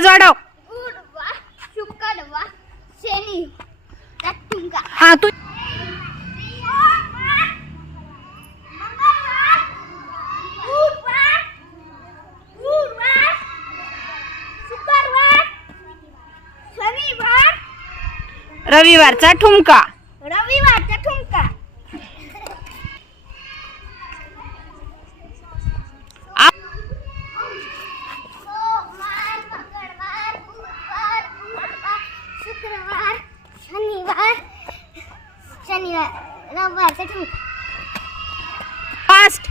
आवाज वाढव. हा तू रविवारचा ठुमका. रविवार. Fast.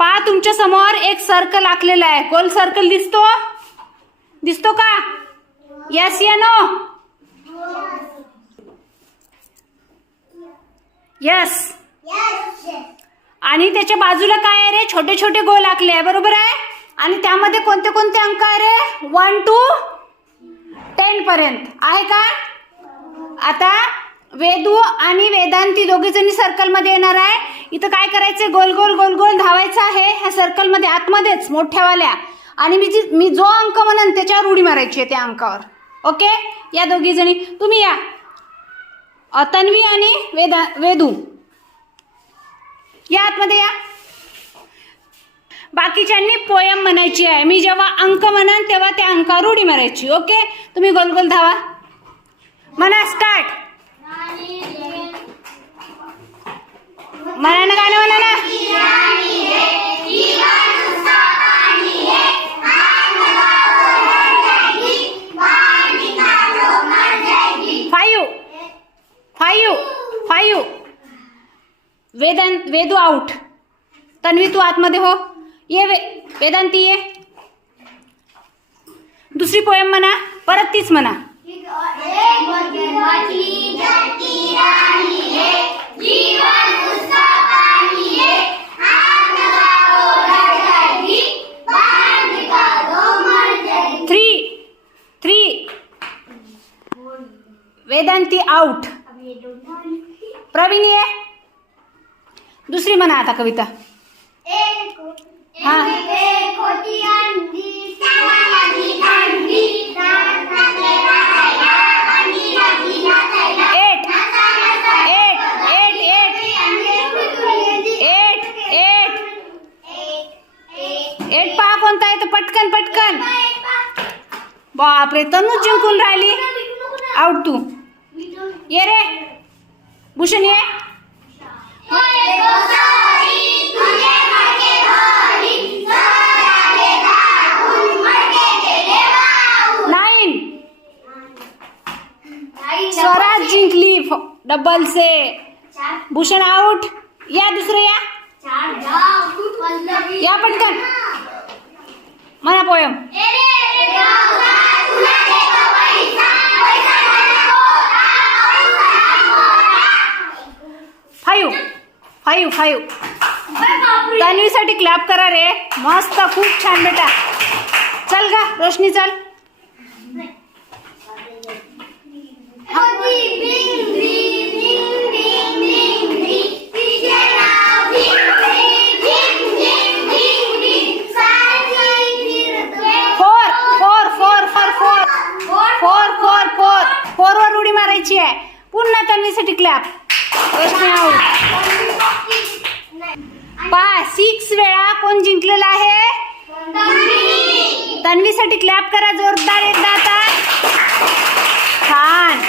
पहा तुमच्यासमोर एक सर्कल आखलेला आहे. गोल सर्कल दिसतो? दिसतो का? यस या नो यस आणि त्याच्या बाजूला काय आहे रे? छोटे छोटे गोल आखले आहे. बरोबर आहे? आणि त्यामध्ये कोणते कोणते अंक आहे रे? वन टू टेन पर्यंत. आहे का? आता वेदू आणि वेदांती दोघीजणी जणी येणार आहे. इथं काय करायचं गोल गोल गोल गोल धावायचं आहे. ह्या सर्कलमध्ये आतमध्येच मोठ्यावाल्या. आणि मी जी मी जो अंक म्हणन त्याच्यावर उडी मारायची आहे त्या अंकावर. ओके? या दोघी जणी. तुम्ही या. तन्वी आणि वेदा वेदू. या आतमध्ये या. बाकीच्यांनी पोयम म्हणायची आहे. मी जेव्हा अंक म्हणन तेव्हा त्या अंकावर उडी मारायची. ओके? तुम्ही गोल गोल धावा. म्हणा स्टार्ट मनानं गाणं म्हणा ना. Five. Five. Five. Vedant Vedu out Tanvi तू आतमध्ये हो. ये वे वेदांती ये. दुसरी पोयम म्हणा परत तीच म्हणा. वेदांती आउट प्रवीणी आहे दुसरी म्हणा आता कविता. हा. Eight eight eight eight eight eight eight पहा कोणता आहे तो. पटकन पटकन. बापरे तनूच जिंकून राहिली. आउट तू ये रे। भूषण ये। नाईन स्वराज जिंकली डबल से. भूषण आउट या दुसरं या. फाईव्ह फाईव्ह तन्वीसाठी क्लॅप करा रे. मस्त, खूप छान बेटा. चल गा, रोशनी, चल. Four four four four four. Four four four. Roshni पा सिक्स वेळा कोण जिंकलेला आहे? तन्वीसाठी क्लॅप करा जोरदार एकदा आता. छान.